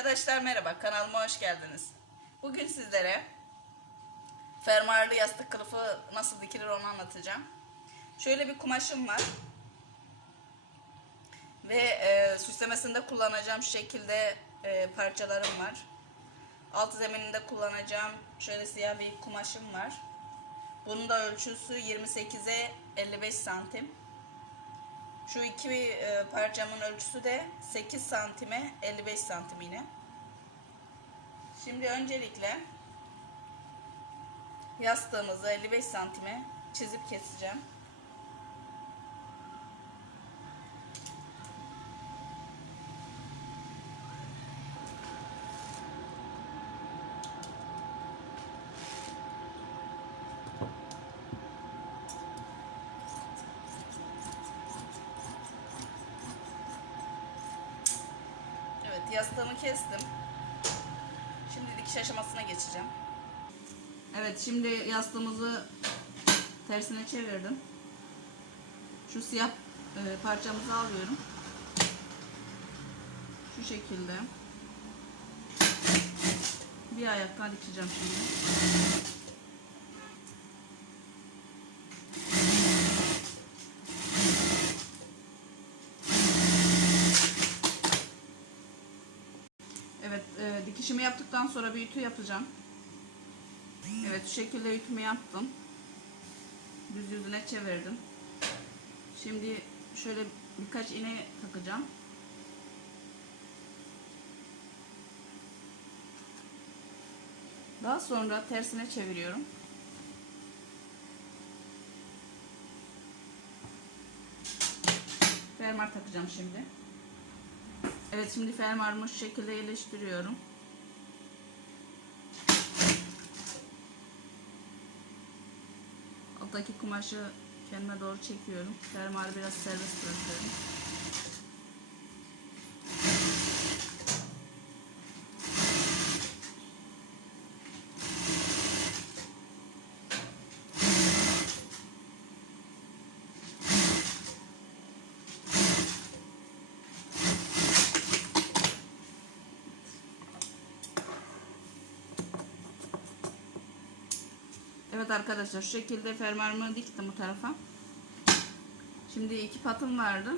Arkadaşlar merhaba, kanalıma hoş geldiniz. Bugün sizlere fermuarlı yastık kılıfı nasıl dikilir onu anlatacağım. Şöyle bir kumaşım var. Ve e, süslemesinde kullanacağım şekilde e, parçalarım var. Alt zemininde kullanacağım şöyle siyah bir kumaşım var. Bunun da ölçüsü 28'e 55 santim. Şu iki e, parçamın ölçüsü de 8 santime 55 santim yine. Şimdi öncelikle yastığımızı 55 santime çizip keseceğim. Evet yastığımı kestim. Şimdi dikiş aşamasına geçeceğim. Evet şimdi yastığımızı tersine çevirdim. Şu siyah e, parçamızı alıyorum. Şu şekilde. Bir ayaktan dikeceğim şimdi. Evet, dikişimi yaptıktan sonra bir ütü yapacağım. Evet, şu şekilde ütümü yaptım. Düz yüzüne çevirdim. Şimdi şöyle birkaç iğne takacağım. Daha sonra tersine çeviriyorum. Fermuar takacağım şimdi. Evet şimdi fermuarımı şu şekilde yerleştiriyorum. Alttaki kumaşı kendime doğru çekiyorum. Fermuarı biraz serbest bırakıyorum. Evet arkadaşlar şu şekilde fermuarımı diktim bu tarafa. Şimdi iki patım vardı.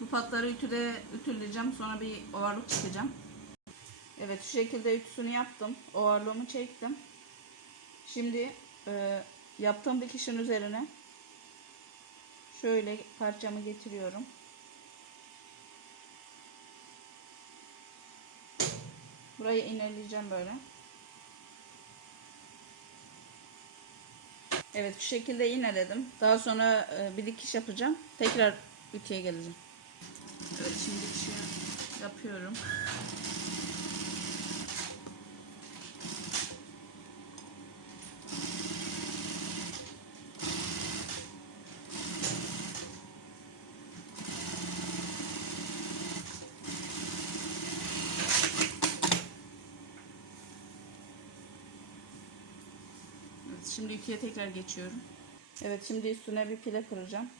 Bu patları ütüde ütüleyeceğim. Sonra bir ovarlık çekeceğim. Evet şu şekilde ütüsünü yaptım. Ovarlığımı çektim. Şimdi e, yaptığım dikişin üzerine şöyle parçamı getiriyorum. Burayı ineleyeceğim böyle. Evet şu şekilde iğneledim. Daha sonra e, bir dikiş yapacağım. Tekrar ütüye geleceğim. Evet şimdi dikişi yapıyorum. Şimdi ütüye tekrar geçiyorum. Evet şimdi üstüne bir pile kıracağım.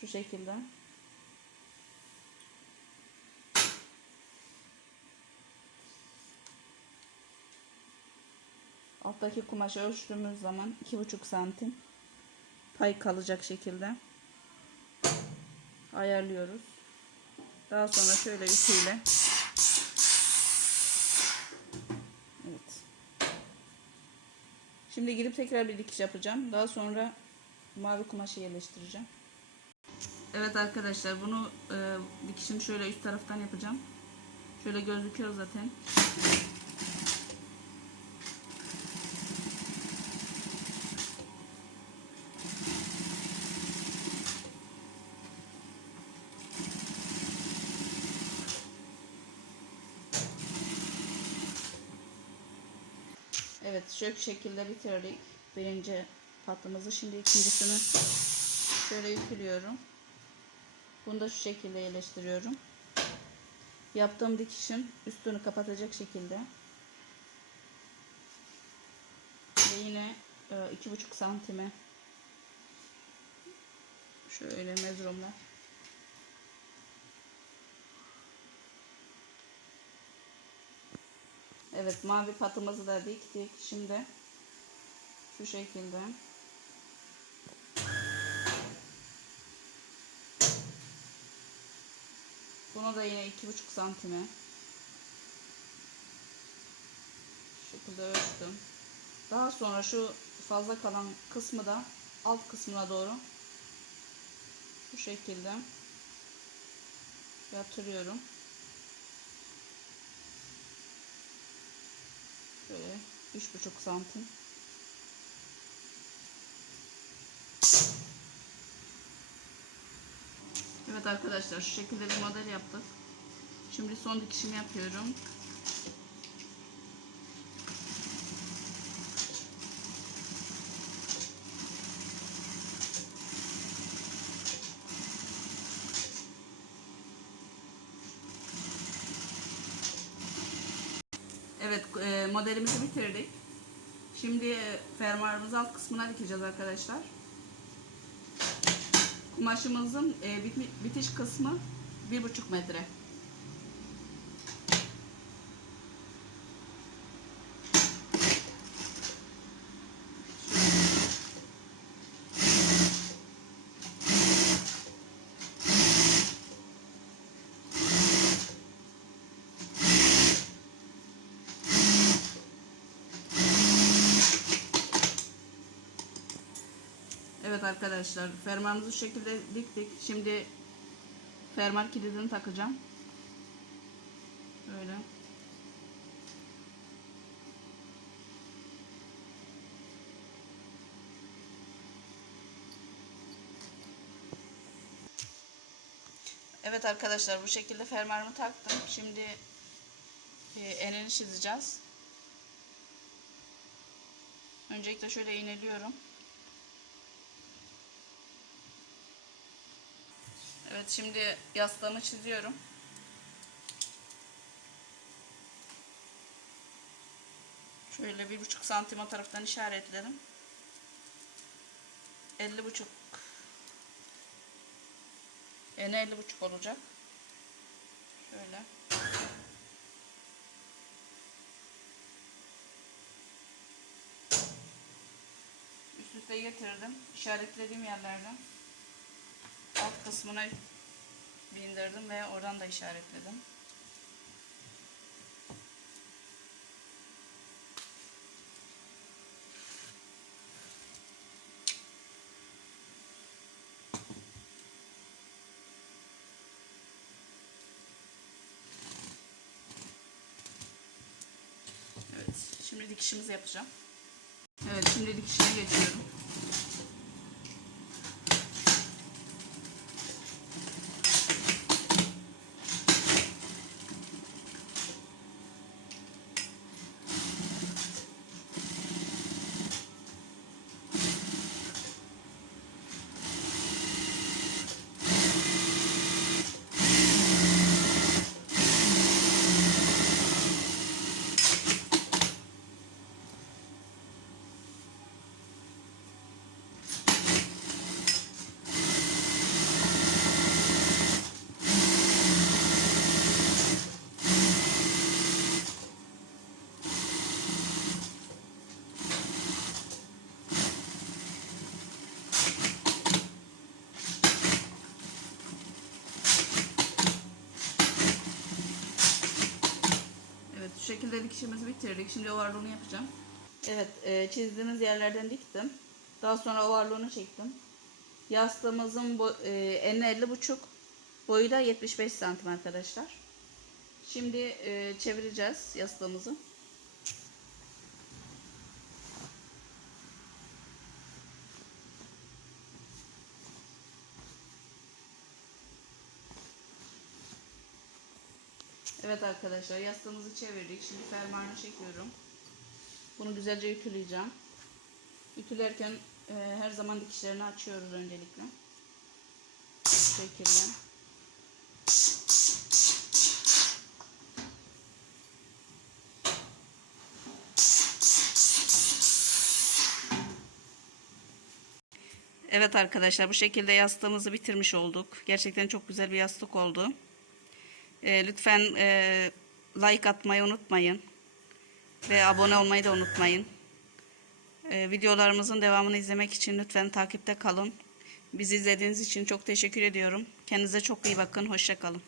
Şu şekilde. Alttaki kumaşı ölçtüğümüz zaman 2,5 santim pay kalacak şekilde ayarlıyoruz. Daha sonra şöyle ütüyle Evet. Şimdi gidip tekrar bir dikiş yapacağım. Daha sonra mavi kumaşı yerleştireceğim. Evet arkadaşlar bunu e, dikişini şöyle üst taraftan yapacağım. Şöyle gözüküyor zaten. Evet şu şekilde bitirdik birinci patımızı. Şimdi ikincisini şöyle yüklüyorum. Bunu da şu şekilde yerleştiriyorum. Yaptığım dikişin üstünü kapatacak şekilde. Ve yine e, iki buçuk santime şöyle mezrumlar Evet mavi patımızı da diktik. Şimdi şu şekilde. Bunu da yine iki buçuk santime. Şu şekilde ölçtüm. Daha sonra şu fazla kalan kısmı da alt kısmına doğru şu şekilde yatırıyorum. Üç buçuk santim. Evet arkadaşlar şu şekilde bir model yaptık. Şimdi son dikişimi yapıyorum. Evet e, modelimizi bitirdik. Şimdi e, fermuarımızı alt kısmına dikeceğiz arkadaşlar. Kumaşımızın e, bitiş kısmı bir buçuk metre. Arkadaşlar fermuarımızı şu şekilde diktik. Şimdi fermuar kilidini takacağım. Böyle. Evet arkadaşlar bu şekilde fermuarımı taktım. Şimdi enini çizeceğiz. Öncelikle şöyle iğneliyorum. Evet şimdi yastığımı çiziyorum. Şöyle bir buçuk santim o taraftan işaretledim. Elli buçuk. Ene elli buçuk olacak. Şöyle. Üst üste getirdim. İşaretlediğim yerlerden alt kısmına bindirdim ve oradan da işaretledim. Evet, şimdi dikişimizi yapacağım. Evet, şimdi dikişine geçiyorum. Evet şu şekilde dikişimizi bitirdik. Şimdi ovarlığını yapacağım. Evet e, çizdiğimiz yerlerden diktim. Daha sonra ovarlığını çektim. Yastığımızın bo e, eni 50 buçuk, boyu da 75 santim arkadaşlar. Şimdi e, çevireceğiz yastığımızı. Evet arkadaşlar yastığımızı çevirdik. Şimdi fermuarını çekiyorum. Bunu güzelce ütüleyeceğim. Ütülerken e, her zaman dikişlerini açıyoruz öncelikle. Bu şekilde. Evet arkadaşlar bu şekilde yastığımızı bitirmiş olduk. Gerçekten çok güzel bir yastık oldu. E, lütfen e, like atmayı unutmayın. Ve abone olmayı da unutmayın. Ee, videolarımızın devamını izlemek için lütfen takipte kalın. Bizi izlediğiniz için çok teşekkür ediyorum. Kendinize çok iyi bakın. Hoşça kalın.